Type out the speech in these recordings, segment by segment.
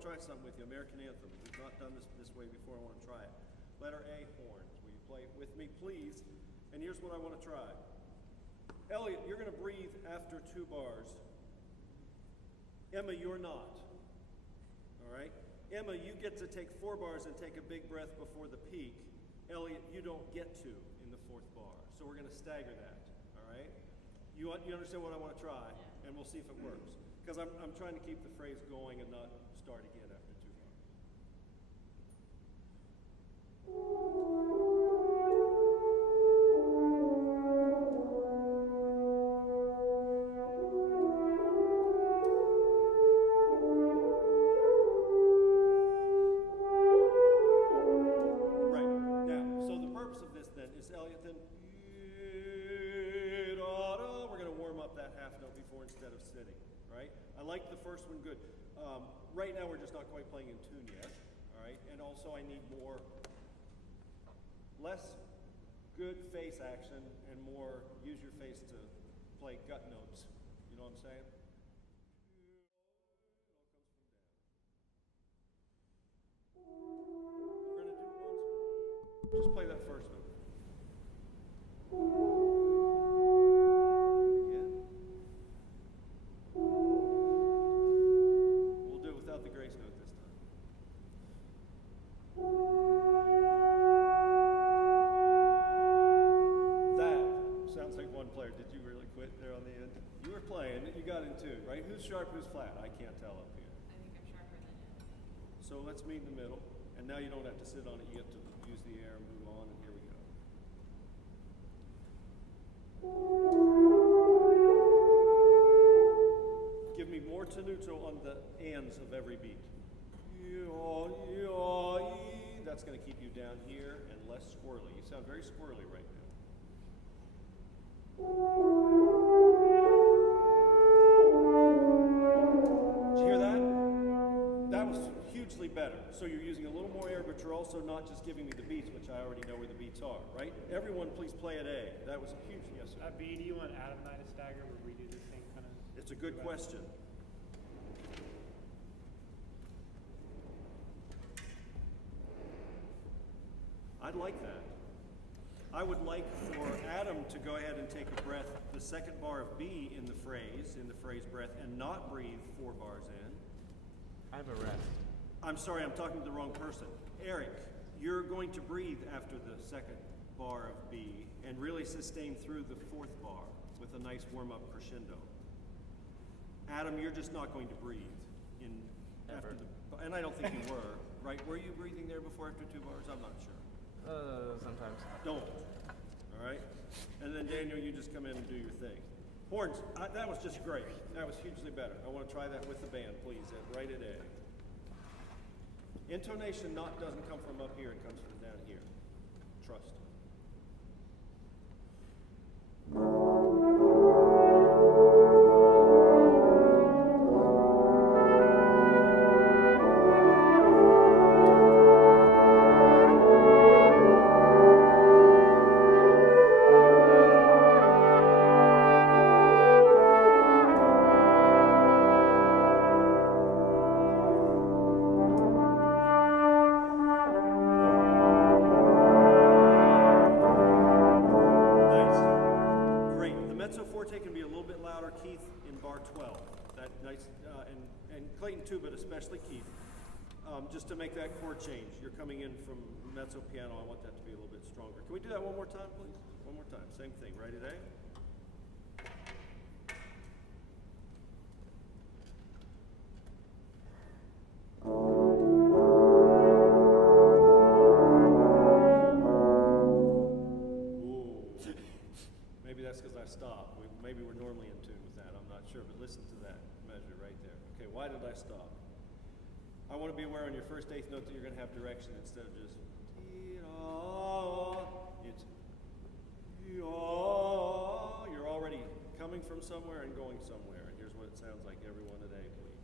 to try something with you. American Anthem. We've not done this way before. I want to try it. Letter A, horns. Will you play it with me, please? And here's what I want to try. Elliot, you're going to breathe after 2 bars. Emma, you're not. All right? Emma, you get to take 4 bars and take a big breath before the peak. Elliot, you don't get to in the 4th bar. So we're going to stagger that. All right? You understand what I want to try? And we'll see if it works. Because I'm trying to keep the phrase going and not start again after 2 bars. Right. Now, so the purpose of this then is Elliot then, we're going to warm up that half note before instead of sitting. Right? I like the first one good. Right now we're just not quite playing in tune yet. All right? And also I need less good face action and more use your face to play gut notes. You know what I'm saying? We're going to do once. Just play that first note. Who's sharp, who's flat? I can't tell up here. I think I'm sharper than you. So let's meet in the middle. And now you don't have to sit on it. You get to use the air and move on. And here we go. Give me more tenuto on the ands of every beat. That's going to keep you down here and less squirrely. You sound very squirrely right now. Better. So you're using a little more air, but you're also not just giving me the beats, which I already know where the beats are, right? Everyone, please play at A. That was huge. Yes, sir. B, do you want Adam and I to stagger where we do the same kind of? It's a good question. I'd like that. I would like for Adam to go ahead and take a breath, the second bar of B in the phrase breath, and not breathe 4 bars in. I have a rest. I'm sorry, I'm talking to the wrong person. Eric, you're going to breathe after the second bar of B and really sustain through the 4th bar with a nice warm-up crescendo. Adam, you're just not going to breathe after the, and I don't think you were, right? Were you breathing there before after 2 bars? I'm not sure. Sometimes. Don't. All right? And then Daniel, you just come in and do your thing. Horns, that was just great. That was hugely better. I want to try that with the band, please, right at A. Intonation doesn't come from up here, it comes from down here. Trust. Just to make that chord change, you're coming in from mezzo piano. I want that to be a little bit stronger. Can we do that one more time, please? One more time. Same thing. Right at A. Ooh. Maybe that's because I stopped. Maybe we're normally in tune with that. I'm not sure, but listen to that measure right there. Okay, why did I stop? I want to be aware on your first 8th note that you're going to have direction instead of just it's you're already coming from somewhere and going somewhere. And here's what it sounds like everyone today, please.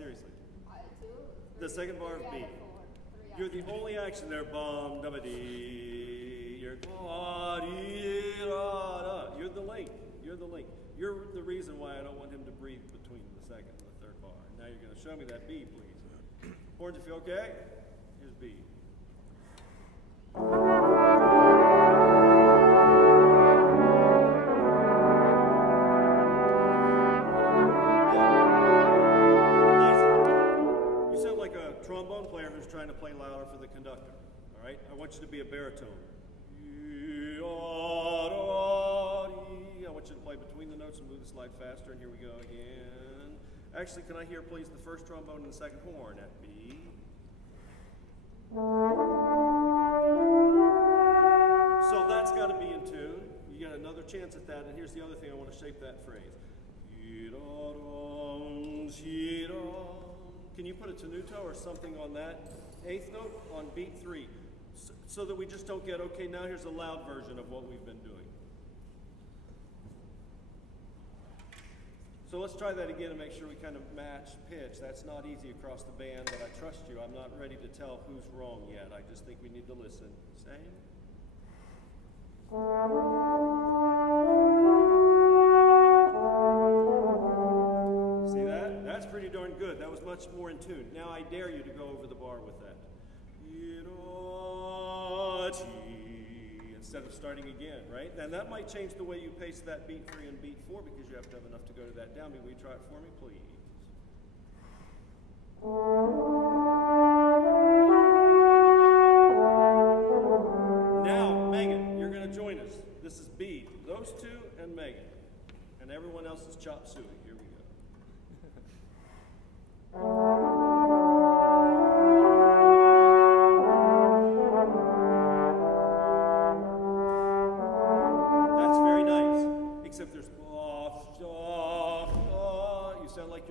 seriously. Two, The second bar of B. You're the only action there. Bum, da dee. You're You're the link. You're the link. You're the reason why I don't want him to breathe between the second and the third bar. Now you're going to show me that B, please. Horns, if you okay? Here's B. Trombone player who's trying to play louder for the conductor. All right? I want you to be a baritone. I want you to play between the notes and move the slide faster. And here we go again. Actually, can I hear, please, the first trombone and the second horn at B? So that's got to be in tune. You got another chance at that. And here's the other thing I want to shape that phrase. Can you put a tenuto or something on that eighth note on beat 3 so that we just don't get, okay, now here's a loud version of what we've been doing. So let's try that again and make sure we kind of match pitch. That's not easy across the band, but I trust you. I'm not ready to tell who's wrong yet. I just think we need to listen. Same. See that? That's pretty darn good. That was much more in tune. Now I dare you to go over the bar with that. Instead of starting again, right? And that might change the way you pace that beat 3 and beat 4 because you have to have enough to go to that downbeat. Will you try it for me, please? Now, Megan, you're going to join us. This is B. Those two and Megan. And everyone else is chop suey. Here we go.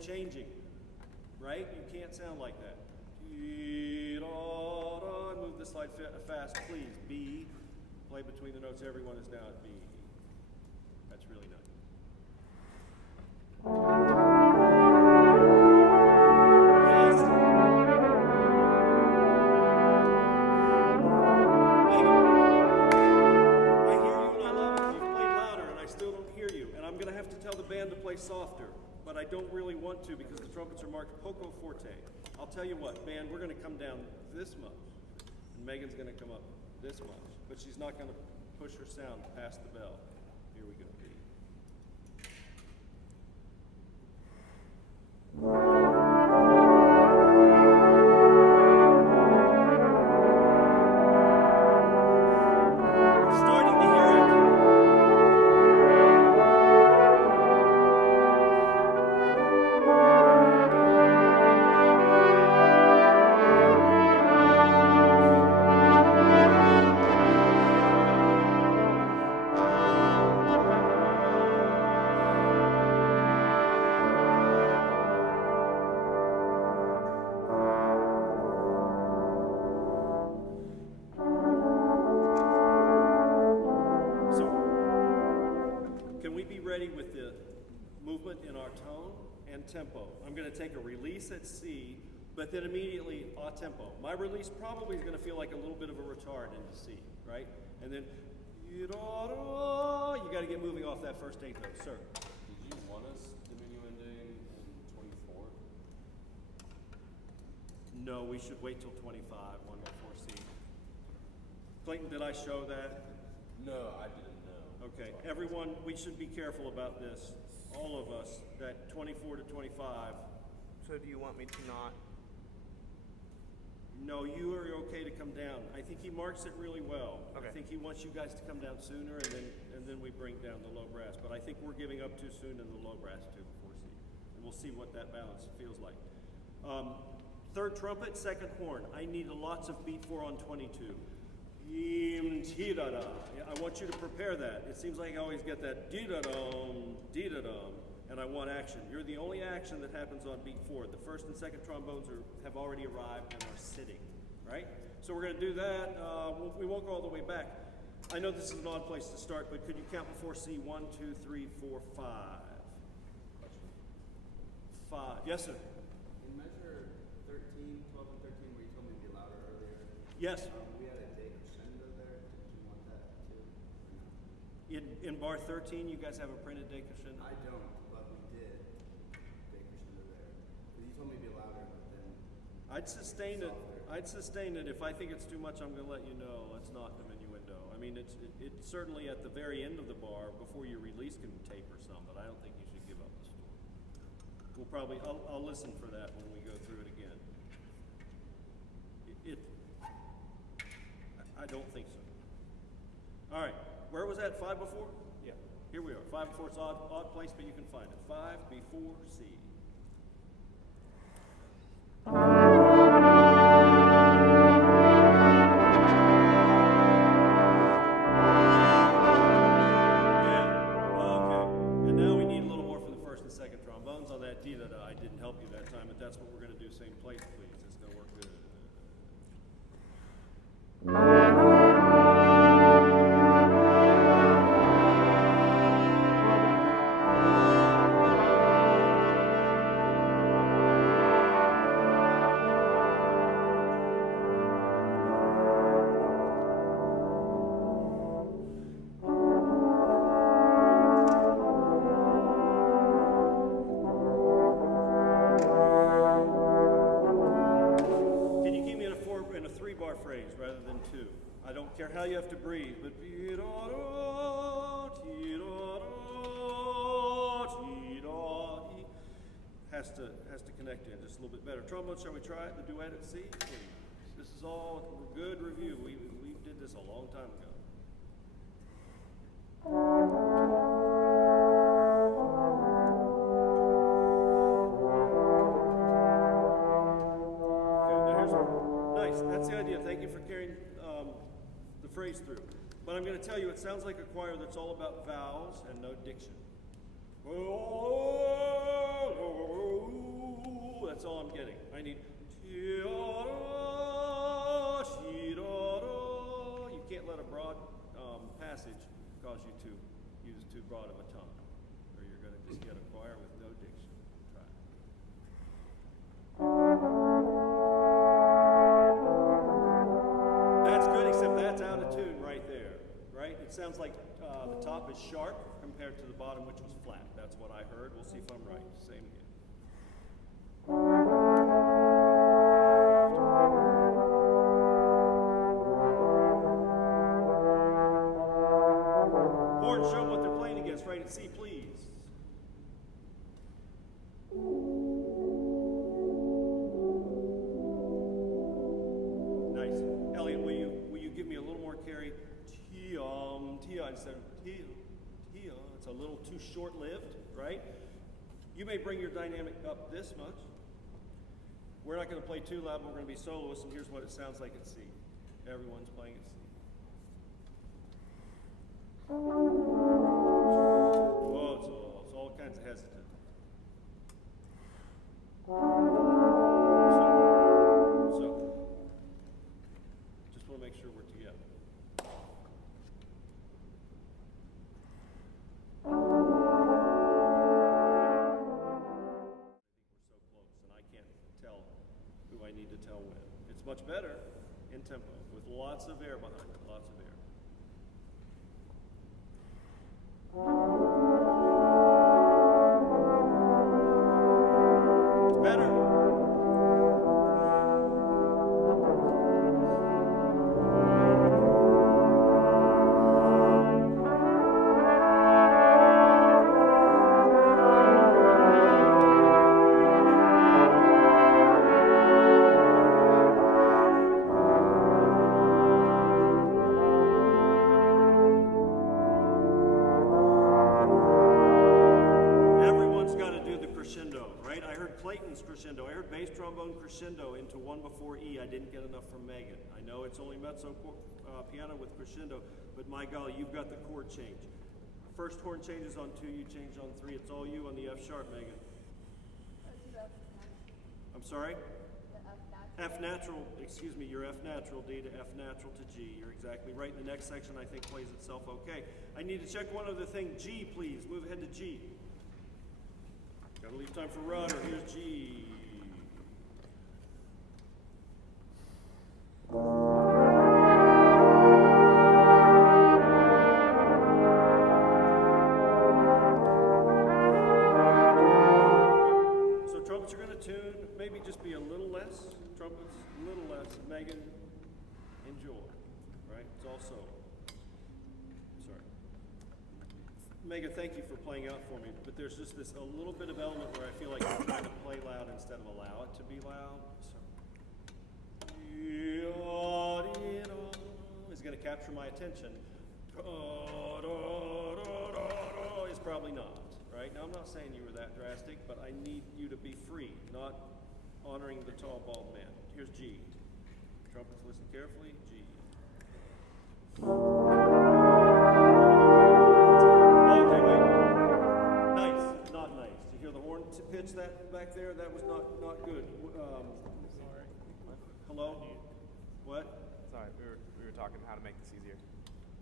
Changing, right? You can't sound like that. Move the slide fast, please. B. Play between the notes. Everyone is now at B. That's really nice. Yes. I hear you and I love it. You've played louder and I still don't hear you. And I'm going to have to tell the band to play softer. But I don't really want to because the trumpets are marked poco forte. I'll tell you what, band, we're going to come down this much. And Megan's going to come up this much. But she's not going to push her sound past the bell. Here we go. With the movement in our tone and tempo. I'm going to take a release at C, but then immediately a tempo. My release probably is going to feel like a little bit of a retard into C, right? And then you got to get moving off that first eighth note, sir. Did you want us diminuending in 24? No, we should wait till 25, one before C. Clayton, did I show that? No, I didn't. Okay, everyone, we should be careful about this, all of us, that 24 to 25. So do you want me to not? No, you are okay to come down. I think he marks it really well. Okay. I think he wants you guys to come down sooner, and then we bring down the low brass. But I think we're giving up too soon in the low brass too before C. And we'll see what that balance feels like. Third trumpet, second horn. I need lots of beat 4 on 22. I want you to prepare that. It seems like I always get that dee-da-dum, and I want action. You're the only action that happens on beat 4. The first and second trombones have already arrived and are sitting, right? So we're going to do that. We won't go all the way back. I know this is an odd place to start, but could you count before C? 1, 2, 3, 4, 5. 5. Yes, sir. In Yes. We had a day crescendo there. Did you want that too? In bar 13, you guys have a printed day crescendo? I don't, but we did day crescendo there. Because you told me to be louder, but then I'd sustain it. softer. I'd sustain it. If I think it's too much, I'm going to let you know. Let's not diminuendo. I mean, it's certainly at the very end of the bar before you release can taper some, but I don't think you should give up the store. We'll probably. I'll listen for that when we go through it again. I don't think so. All right. Where was that? 5 before? Yeah. Here we are. 5 before. It's odd place, but you can find it. 5 before C. I didn't help you that time, but that's what we're going to do. Same place, please. It's going to work good. Phrase rather than 2. I don't care how you have to breathe, but has to connect in just a little bit better. Trombone, shall we try it? The duet at C, please. This is all good review. We did this a long time ago. That's the idea. Thank you for carrying the phrase through. But I'm going to tell you, it sounds like a choir that's all about vowels and no diction. That's all I'm getting. I need. You can't let a broad passage cause you to use too broad of a tongue, or you're going to just get a choir with no diction. Try it. That's good, except that's out of tune right there, right? It sounds like the top is sharp compared to the bottom, which was flat. That's what I heard. We'll see if I'm right. Same again. Horn, show them what they're playing against. Right at C, please. Nice. Elliot, will you give me a little more carry? Tia instead of tia. It's a little too short-lived, right? You may bring your dynamic up this much. We're not going to play too loud. We're going to be soloists, and here's what it sounds like at C. Everyone's playing at C. Oh, it's all kinds of hesitant. So, just want to make sure we're together. We're so close, and I can't tell who I need to tell when. It's much better in tempo, with lots of air behind it, lots of air. Better. Crescendo. I heard bass trombone crescendo into 1 before E. I didn't get enough from Megan. I know it's only mezzo piano with crescendo, but my golly, you've got the chord change. First horn changes on 2, you change on 3. It's all you on the F sharp, Megan. I'm sorry? F natural, excuse me, your F natural, D to F natural to G. You're exactly right. The next section I think plays itself okay. I need to check one other thing. G, please. Move ahead to G. Gotta leave time for rudder. Here's G. a little less, trumpets, a little less. Megan, enjoy, right? It's also, sorry. Megan, thank you for playing out for me, but there's just this a little bit of element where I feel like I'm trying to play loud instead of allow it to be loud. So, is going to capture my attention. Is probably not, right? Now, I'm not saying you were that drastic, but I need you to be free, not honoring the tall, bald man. Here's G. Trumpets, listen carefully. G. Okay, wait. Nice, not nice. Did you hear the horn pitch that back there? That was not good. Sorry. Hello? What? Sorry, we were talking how to make this easier.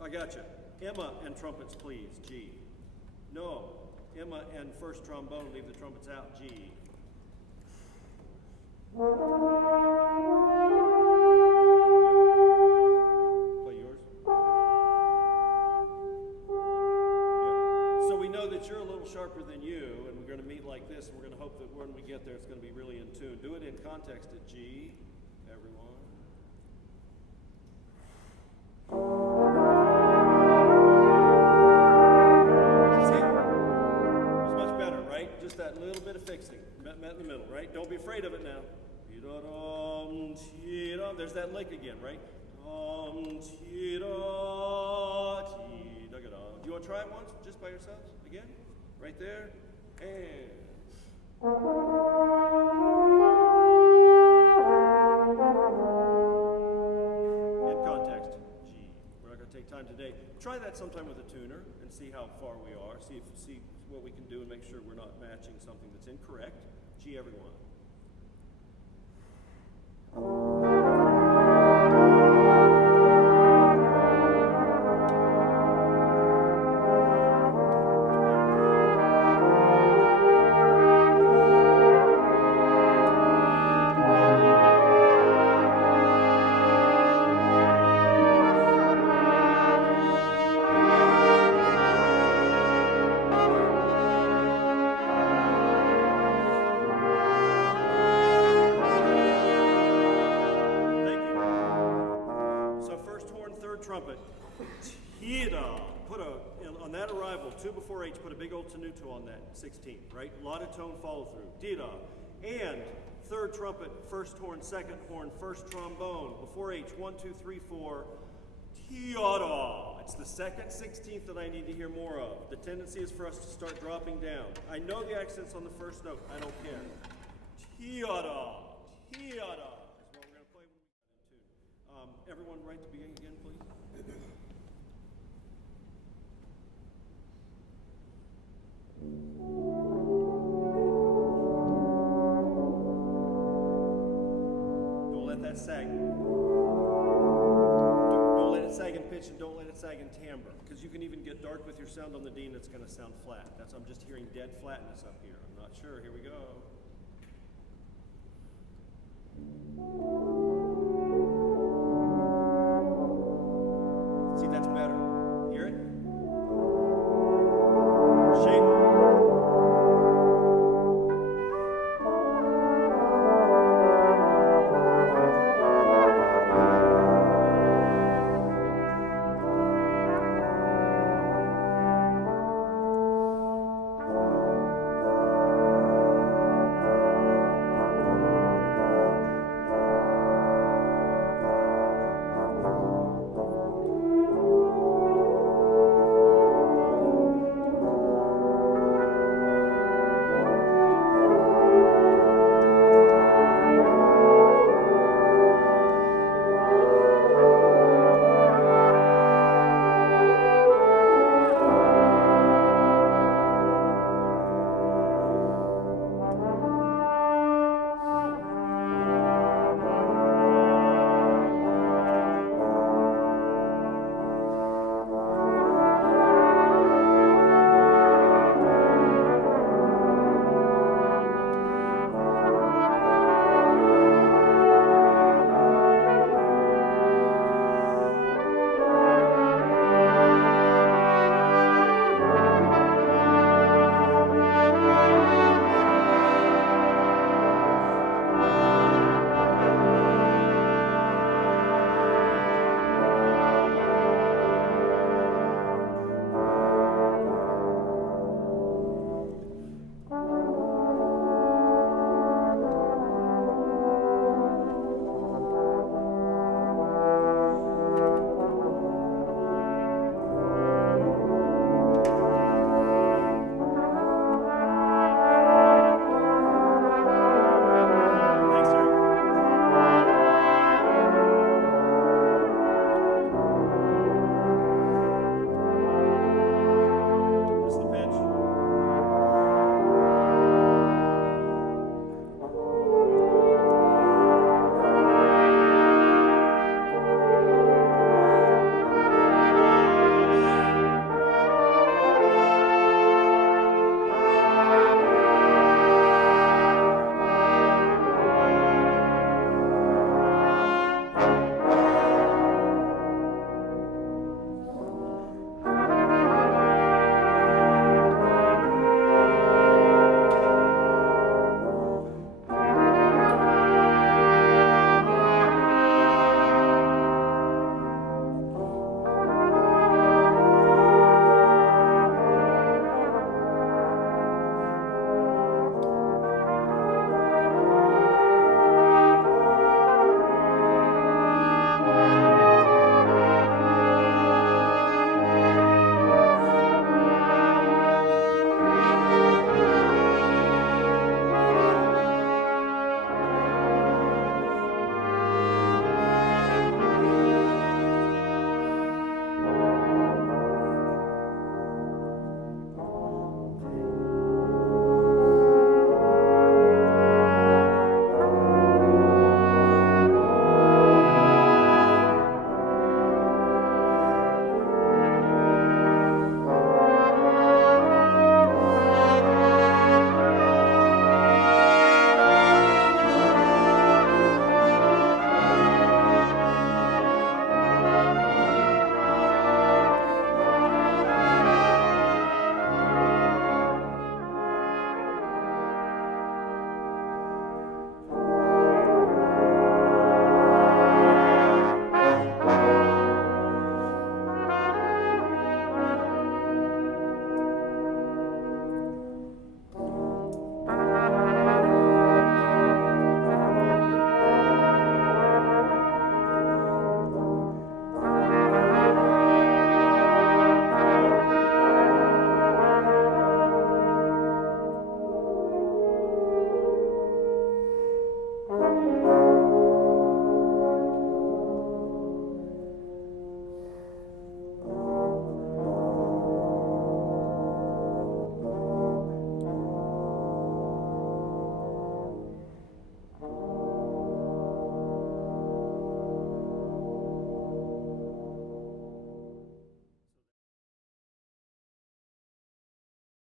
I gotcha. Emma and trumpets, please. G. No. Emma and first trombone, leave the trumpets out. G. Play yours. Yeah. So we know that you're a little sharper than you, and we're going to meet like this, and we're going to hope that when we get there, it's going to be really in tune. Do it in context at G, everyone. Just that little bit of fixing, met in the middle, right? Don't be afraid of it now. There's that lick again, right? Do you want to try it once, just by yourselves? Again? Right there? And... in context, G. We're not going to take time today. Try that sometime with a tuner and see how far we are. See what we can do and make sure we're not matching something that's incorrect. G, everyone. Trumpet. On that arrival, 2 before H, put a big old tenuto on that 16th, right? A lot of tone follow through. Dida. And third trumpet, first horn, second horn, first trombone. Before H, 1, 2, 3, 4. Tiada. It's the second 16th that I need to hear more of. The tendency is for us to start dropping down. I know the accents on the first note. I don't care. Tiada. Tiada. Is what we're going to play when we get in tune. Everyone right to begin again, please. Don't let that sag. Don't let it sag in pitch, and don't let it sag in timbre, because you can even get dark with your sound on the D and it's going to sound flat. I'm just hearing dead flatness up here. I'm not sure. Here we go.